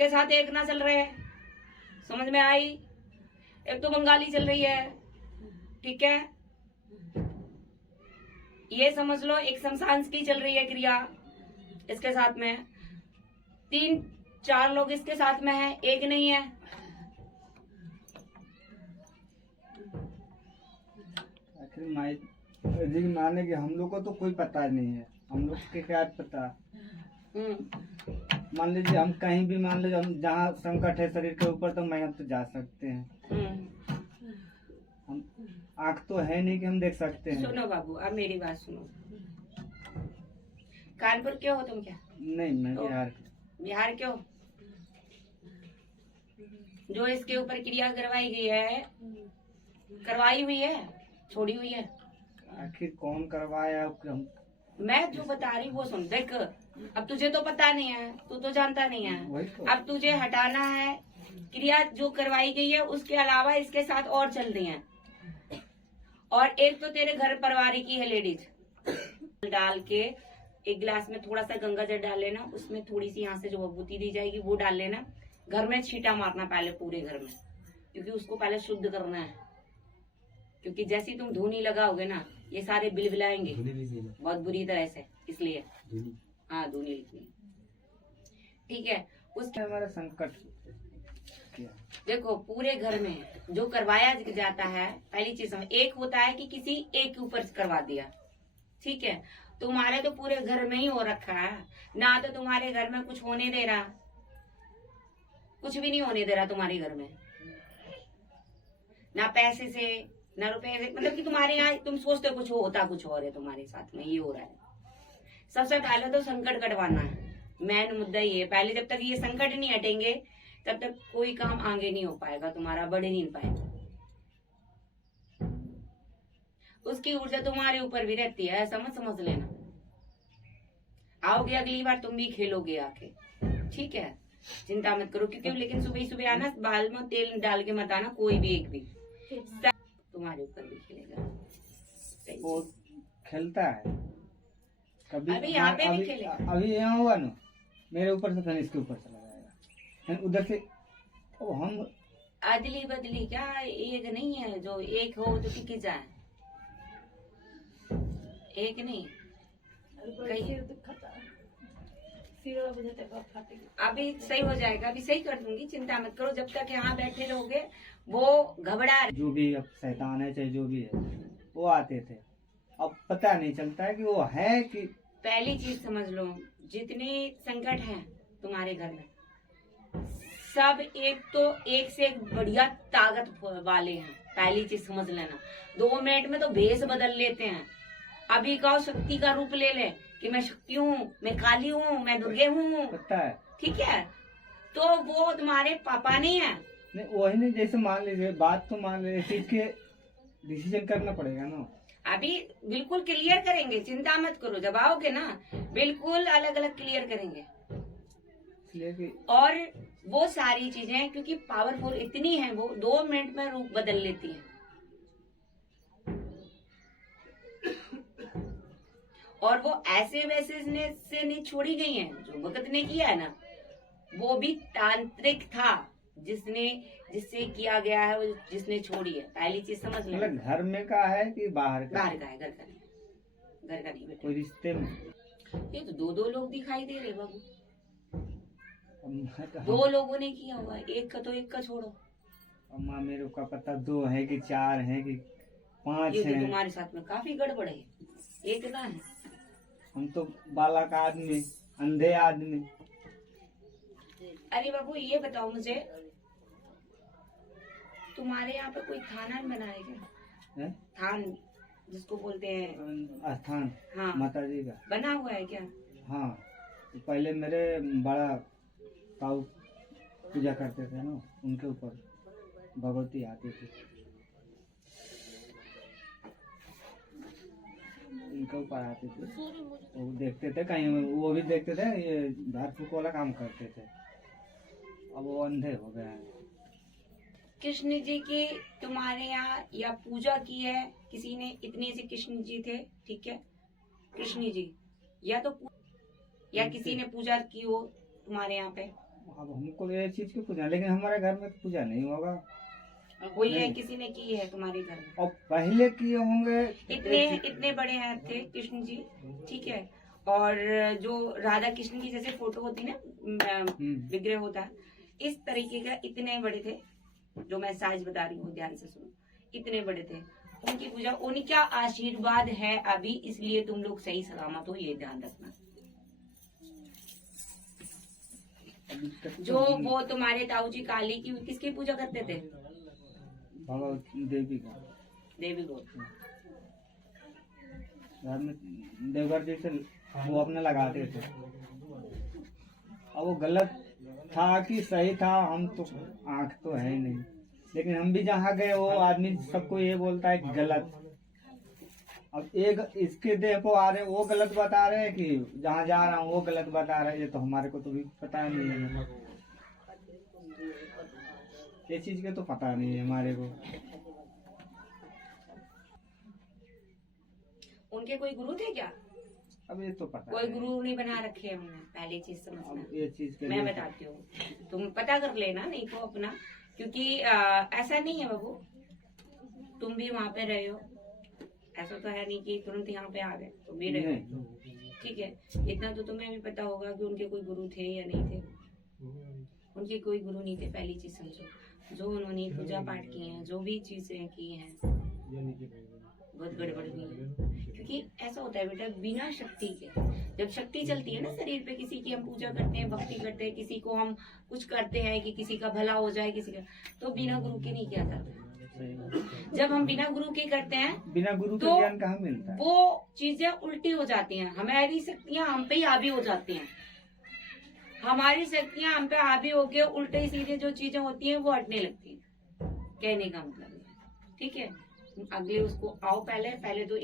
इसके साथ एक ना चल रहे हैं, समझ में आई। एक तो बंगाली चल रही है, ठीक है, ये समझ लो। एक शमशान की चल रही है क्रिया इसके साथ में, 3-4 लोग इसके साथ में है, एक नहीं है। आखिर जी माने कि हम लोग को तो कोई पता नहीं है, हम लोग के क्या पता। मान लीजिए हम कहीं भी, मान लीजिए हम जहाँ संकट है शरीर के ऊपर तो मैं हम तो जा सकते हैं। हम आँख तो है नहीं कि हम देख सकते हैं। सुनो बाबू, अब मेरी बात सुनो। कानपुर क्यों हो तुम? क्या नहीं, मैं तो बिहार बिहार क्यों? जो इसके ऊपर क्रिया करवाई गई है, करवाई हुई है, छोड़ी हुई है। आखिर कौन करवाया? मैं जो बता रही वो सुन। देख, अब तुझे तो पता नहीं है, तू तो जानता नहीं है। तो। अब तुझे हटाना है। क्रिया जो करवाई गई है उसके अलावा इसके साथ और चल रही है। और एक तो तेरे घर परिवार की है लेडीज, डाल के एक गिलास में थोड़ा सा गंगा जल डाल लेना, उसमें थोड़ी सी यहाँ से जो विभूति दी जाएगी वो डाल लेना। घर में छींटा मारना पहले पूरे घर में, क्योंकि उसको पहले शुद्ध करना है। क्योंकि जैसे तुम धूनी लगाओगे ना, ये सारे बिलबिलाएंगे बहुत बुरी तरह से, इसलिए हाँ धूनी लिखनी, ठीक है। उसके हमारा संकट देखो पूरे घर में जो करवाया जाता है, पहली चीज एक होता है कि किसी एक के ऊपर करवा दिया, ठीक है। तुम्हारे तो पूरे घर में ही हो रखा है ना, तो तुम्हारे घर में कुछ होने दे रहा, कुछ भी नहीं होने दे रहा तुम्हारे घर में, ना पैसे से ना रुपए से। मतलब कि तुम्हारे यहाँ तुम सोचते कुछ होता कुछ और है, तुम्हारे साथ में ये हो रहा है। सबसे पहले तो संकट कटवाना है, मेन मुद्दा ये है। पहले जब तक ये संकट नहीं हटेंगे तब तक कोई काम आगे नहीं हो पाएगा तुम्हारा, बढ़ नहीं पाएगा। उसकी ऊर्जा तुम्हारे ऊपर भी रहती है, ऐसा मत समझ लेना। आओगे अगली बार तुम भी खेलोगे आके, ठीक है, चिंता मत करो। क्योंकि लेकिन सुबह सुबह आना, बाल में तेल डाल के मत आना, कोई भी एक भी, तुम्हारे ऊपर भी खेलेगा। वो खेलता है कभी, अभी यहाँ पे भी खेलेगा। अभी यहाँ हुआ ना, मेरे ऊपर से फिर इसके ऊपर चला जाएगा, उधर से। तो हम अदली बदली क्या, एक नहीं है। जो एक हो तो टिक जाए, एक नहीं कहीं। अभी सही हो जाएगा, अभी सही कर दूंगी, चिंता मत करो। जब तक यहाँ बैठे रहोगे वो घबरा, जो भी अब शैतान है चाहे जो भी है वो आते थे, अब पता नहीं चलता है कि वो है कि। पहली चीज समझ लो, जितने संकट हैं तुम्हारे घर में, सब एक तो एक से एक बढ़िया ताकत वाले हैं। पहली चीज समझ लेना। 2 मिनट में तो भेष बदल लेते हैं। अभी कहो शक्ति का रूप ले ले कि मैं शक्ति हूँ, मैं काली हूँ, मैं दुर्गे हूँ, पता है, ठीक है। तो वो तुम्हारे पापा नहीं है। नहीं वही नहीं, जैसे मान लीजिए बात तो मान लीजिए, इसके डिसीजन करना पड़ेगा ना। अभी बिल्कुल क्लियर करेंगे, चिंता मत करो। जब आओगे ना बिल्कुल अलग अलग क्लियर करेंगे। और वो सारी चीजें क्योंकि पावरफुल इतनी है, वो 2 मिनट में रूप बदल लेती है। और वो ऐसे वैसे से नहीं छोड़ी गई हैं। जो भगत ने किया है ना, वो भी तांत्रिक था, जिससे किया गया है, वो जिसने छोड़ी है। पहली चीज समझ लो। मतलब घर में का है कि बाहर का? बाहर का है, घर का नहीं, घर का नहीं बेटा। कोई रिश्ते में? ये तो 2 लोग दिखाई दे रहे बाबू। तो 2 लोगों ने किया हुआ है, एक का तो एक का छोड़ो। अम्मा मेरे को पता 2 है कि 4 है कि 5 ये है। तो तुम्हारे साथ में काफी गड़बड़ है, एक ना है। हम तो बालक आदमी, अंधे आदमी। अरे बाबू ये बताओ मुझे, तुम्हारे यहाँ पे कोई थाना बना है क्या? है? थान जिसको बोलते हैं स्थान? हाँ, माता जी का बना हुआ है क्या? हाँ, तो पहले मेरे बड़ा ताऊ पूजा करते थे ना, उनके ऊपर भगवती आती थी, उनके ऊपर आती थी। वो देखते थे, कहीं वो भी देखते थे, ये झाड़ फूक वाला काम करते थे। अब वो अंधे हो गए हैं। कृष्ण जी की तुम्हारे यहाँ या पूजा की है किसी ने? इतने से कृष्ण जी थे, ठीक है, कृष्ण जी या तो या किसी ने पूजा की हो तुम्हारे यहाँ पे? अब हमको ये चीज की पूजा, लेकिन हमारे घर में पूजा नहीं होगा। हुई है, नहीं। किसी ने की है तुम्हारे घर में? और पहले किए होंगे। इतने बड़े हैं थे कृष्ण जी, ठीक है। और जो राधा कृष्ण की जैसे फोटो होती है ना, विग्रह होता है, इस तरीके का इतने बड़े थे, जो मैं साइज बता रही हूँ, ध्यान से सुनो, इतने बड़े थे। उनकी पूजा, उनका आशीर्वाद है अभी, इसलिए तुम लोग सही सलामत हो, ये ध्यान रखना। जो वो तुम्हारे ताऊ जी काली की, किसकी पूजा करते थे? देवी का। देवी को। घर में देवघर जैसे वो अपने लगाते थे। अब वो गलत था कि सही था, हम तो आंख तो है ही नहीं, लेकिन हम भी जहाँ गए वो आदमी सबको ये बोलता है कि गलत। अब एक इसके देह को आ रहे, वो गलत बता रहे हैं कि जहाँ जा रहा हूँ वो गलत बता रहे हैं। ये तो हमारे को तो भी पता नहीं है, ये चीज के तो पता नहीं है हमारे को। उनके कोई गुरु थे क्या? अब ये तो पता कोई गुरु नहीं बना रखे हैं हमने, पहली चीज समझना। ये चीज के मैं बताती हूँ, तुम पता कर लेना, नहीं तो अपना, क्योंकि ऐसा नहीं है बाबू, तुम भी वहाँ पे रहे हो, ऐसा तो है नहीं कि तुरंत यहाँ पे आ गए, तुम भी रहे हो, ठीक है। इतना तो तुम्हें भी पता होगा कि उनके कोई गुरु थे या नहीं थे। उनके कोई गुरु नहीं थे, पहली चीज समझो। जो उन्होंने पूजा पाठ की है, जो भी चीजें की हैं, बहुत गड़बड़ हुई है। क्योंकि ऐसा होता है बेटा, बिना शक्ति के, जब शक्ति चलती है ना शरीर पे, किसी की हम पूजा करते हैं, भक्ति करते हैं, किसी को हम कुछ करते हैं कि किसी का भला हो जाए, किसी का, तो बिना गुरु के नहीं किया जाता। जब हम बिना गुरु के करते हैं, बिना गुरु के तो ज्ञान कहाँ मिलता है? वो चीजें उल्टी हो जाती हैं, हमारी शक्तियां हम पे ही हावी हो जाती हैं। हमारी शक्तियां हम पे हावी होके उल्टे सीधे जो चीजें होती हैं वो हटने लगती हैं, कहने का मतलब है, ठीक है। अगले उसको आओ, पहले तो